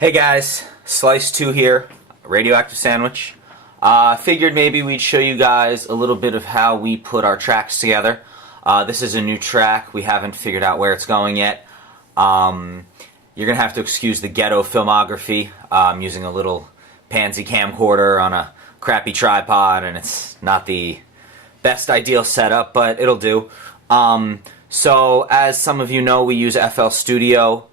Hey guys, Slice2 here, Radioactive Sandwich. Figured maybe we'd show you guys a little bit of how we put our tracks together. This is a new track. We haven't figured out where it's going yet. You're going to have to excuse the ghetto filmography. I'm using a little pansy camcorder on a crappy tripod, and it's not the best ideal setup, but it'll do. So, as some of you know, we use FLStudio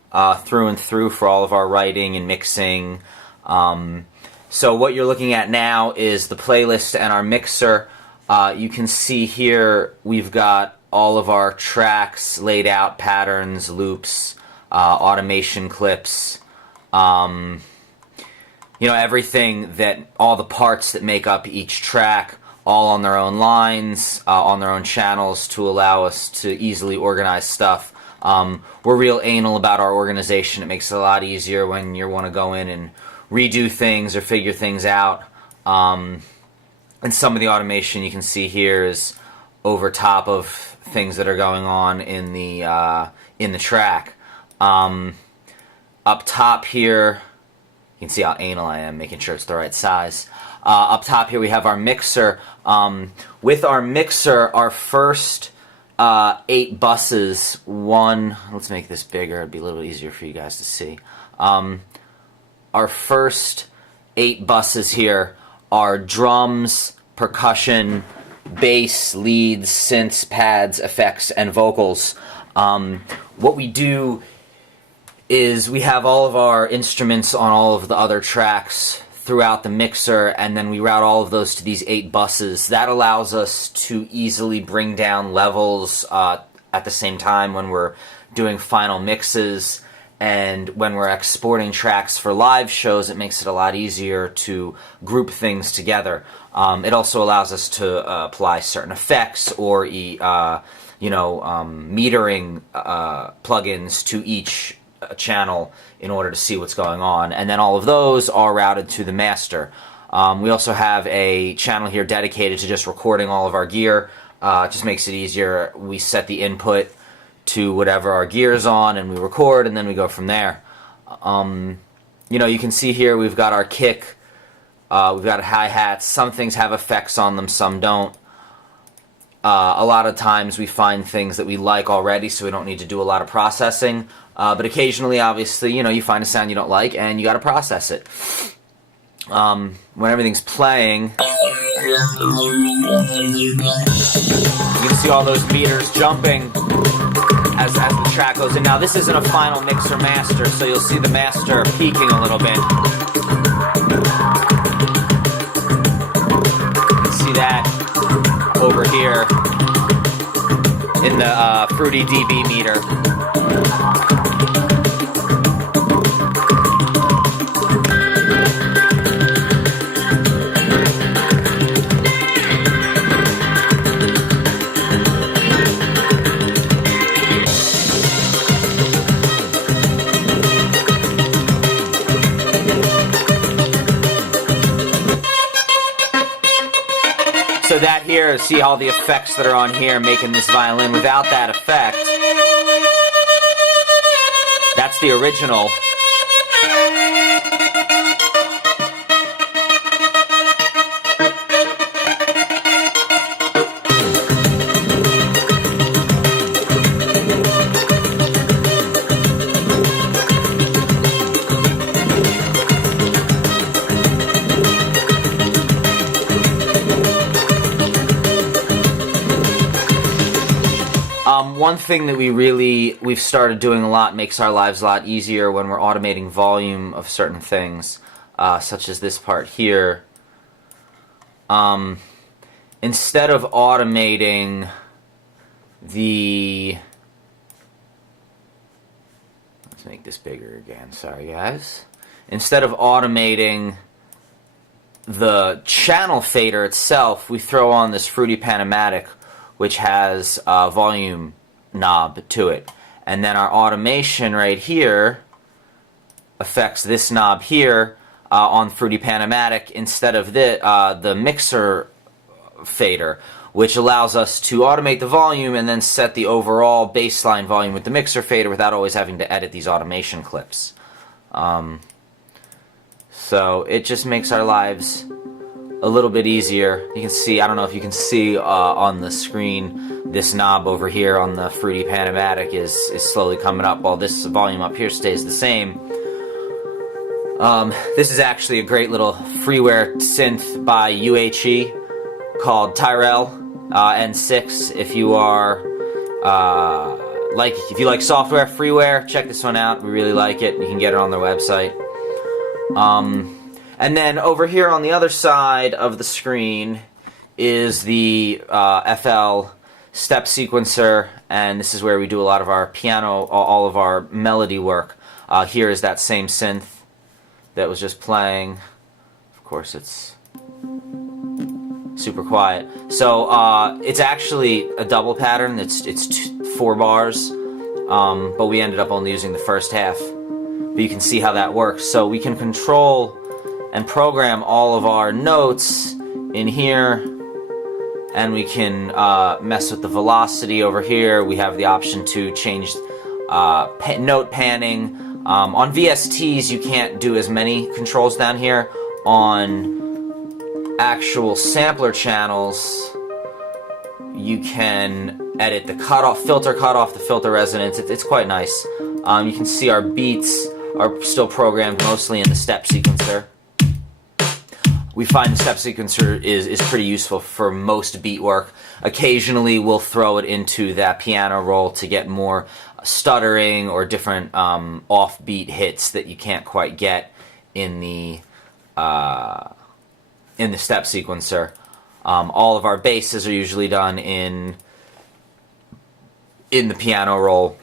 through and through for all of our writing and mixing. So what you're looking at now is the playlist and our mixer. You can see here we've got all of our tracks laid out, patterns, loops, automation clips, everything all the parts that make up each track, all on their own lines, on their own channels to allow us to easily organize stuff. We're real anal about our organization. It makes it a lot easier when you want to go in and redo things or figure things out. And some of the automation you can see here is over top of things that are going on in the track. Up top here, you can see how anal I am, making sure it's the right size. Up top here we have our mixer. With our mixer, our first 8 buses, let's make this bigger, it'd be a little easier for you guys to see. Our first 8 buses here are drums, percussion, bass, leads, synths, pads, effects, and vocals. What we do is we have all of our instruments on all of the other tracks throughout the mixer, and then we route all of those to these 8 buses. That allows us to easily bring down levels at the same time when we're doing final mixes, and when we're exporting tracks for live shows, it makes it a lot easier to group things together. It also allows us to apply certain effects or metering plugins to each channel in order to see what's going on, and then all of those are routed to the master. We also have a channel here dedicated to just recording all of our gear. It just makes it easier. We set the input to whatever our gear is on, and we record, and then we go from there. You can see here we've got our kick, we've got hi-hats. Some things have effects on them, some don't. A lot of times we find things that we like already, so we don't need to do a lot of processing. But occasionally, obviously, you find a sound you don't like, and you got to process it. When everything's playing, you can see all those meters jumping as the track goes in. Now, this isn't a final mix or master, so you'll see the master peaking a little bit. You can see that over here in the Fruity dB meter. So that here, see all the effects that are on here making this violin. Without that effect, that's the original. One thing that we've started doing a lot, makes our lives a lot easier when we're automating volume of certain things, such as this part here. Instead of automating let's make this bigger again, sorry guys. Instead of automating the channel fader itself, we throw on this Fruity Panomatic, which has a volume knob to it. And then our automation right here affects this knob here on Fruity Panomatic instead of the mixer fader, which allows us to automate the volume and then set the overall baseline volume with the mixer fader without always having to edit these automation clips. So it just makes our lives a little bit easier. You can see, I don't know if you can see on the screen, this knob over here on the Fruity Panomatic is slowly coming up while this volume up here stays the same. This is actually a great little freeware synth by UHE called Tyrell N6. If you are if you like software freeware, check this one out. We really like it. You can get it on their website. And then over here on the other side of the screen is the FL step sequencer, and this is where we do a lot of our piano, all of our melody work. Here is that same synth that was just playing. Of course, it's super quiet. So it's actually a double pattern. It's 4 bars, but we ended up only using the first half. But you can see how that works. So we can control and program all of our notes in here, and we can mess with the velocity over here. We have the option to change note panning. On VSTs, you can't do as many controls down here. On actual sampler channels, you can edit the cutoff, filter cutoff, the filter resonance. It's quite nice. You can see our beats are still programmed mostly in the step sequencer. We find the step sequencer is pretty useful for most beat work. Occasionally we'll throw it into that piano roll to get more stuttering or different offbeat hits that you can't quite get in the step sequencer. All of our basses are usually done in the piano roll.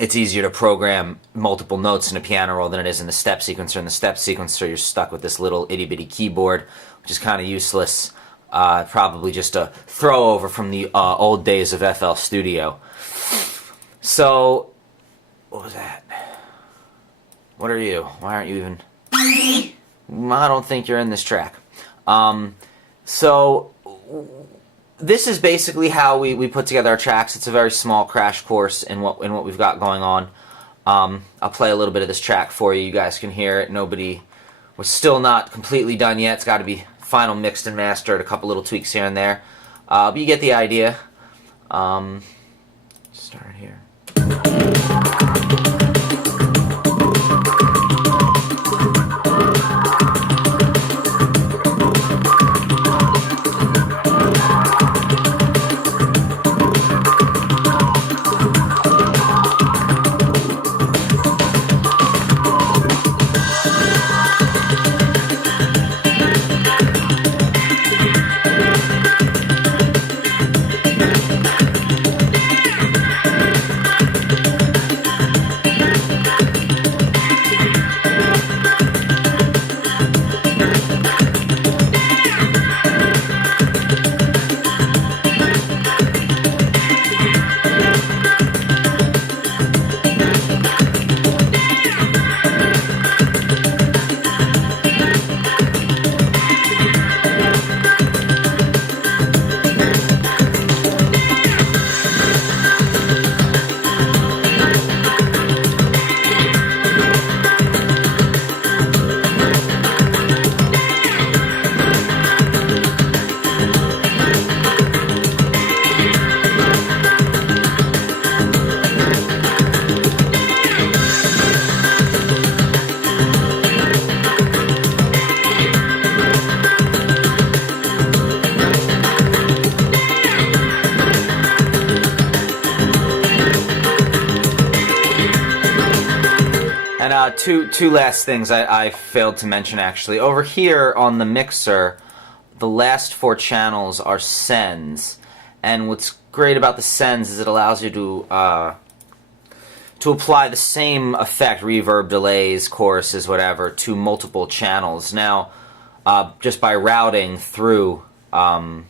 It's easier to program multiple notes in a piano roll than it is in the step sequencer. In the step sequencer, you're stuck with this little itty-bitty keyboard, which is kind of useless. Probably just a throw over from the old days of FLStudio. So, what was that? What are you? Why aren't you even... I don't think you're in this track. So, this is basically how we put together our tracks. It's a very small crash course in what we've got going on. I'll play a little bit of this track for you. You guys can hear it. We're still not completely done yet. It's got to be final mixed and mastered. A couple little tweaks here and there. But you get the idea. Start here. Two last things I failed to mention, actually. Over here on the mixer, the last 4 channels are sends, and what's great about the sends is it allows you to apply the same effect, reverb, delays, choruses, whatever, to multiple channels. Now, just by routing through the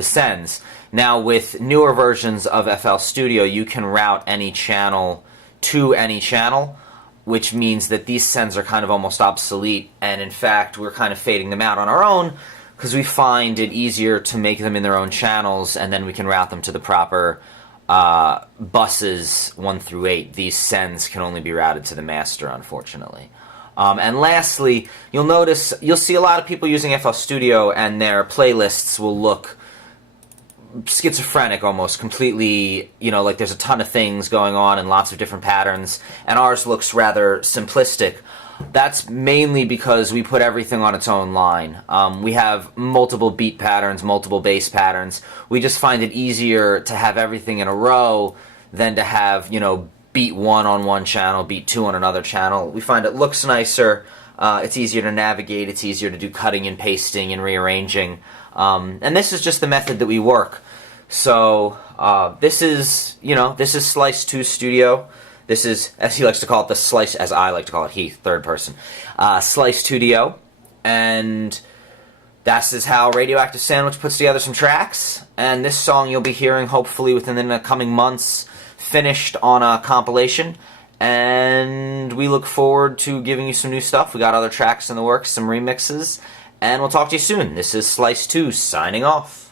sends. Now, with newer versions of FLStudio, you can route any channel to any channel, which means that these sends are kind of almost obsolete, and in fact we're kind of fading them out on our own because we find it easier to make them in their own channels, and then we can route them to the proper buses 1 through 8. These sends can only be routed to the master, unfortunately. And lastly, you'll see a lot of people using FLStudio, and their playlists will look schizophrenic almost, completely, like there's a ton of things going on and lots of different patterns, and ours looks rather simplistic. That's mainly because we put everything on its own line. We have multiple beat patterns, multiple bass patterns. We just find it easier to have everything in a row than to have, beat 1 on one channel, beat 2 on another channel. We find it looks nicer, it's easier to navigate, it's easier to do cutting and pasting and rearranging. And this is just the method that we work. So this is FLStudio Studio. This is, as he likes to call it, as I like to call it, Heath, third person, FLStudio, and this is how Radioactive Sandwich puts together some tracks. And this song you'll be hearing hopefully within the coming months, finished on a compilation. And we look forward to giving you some new stuff. We got other tracks in the works, some remixes, and we'll talk to you soon. This is FLStudio signing off.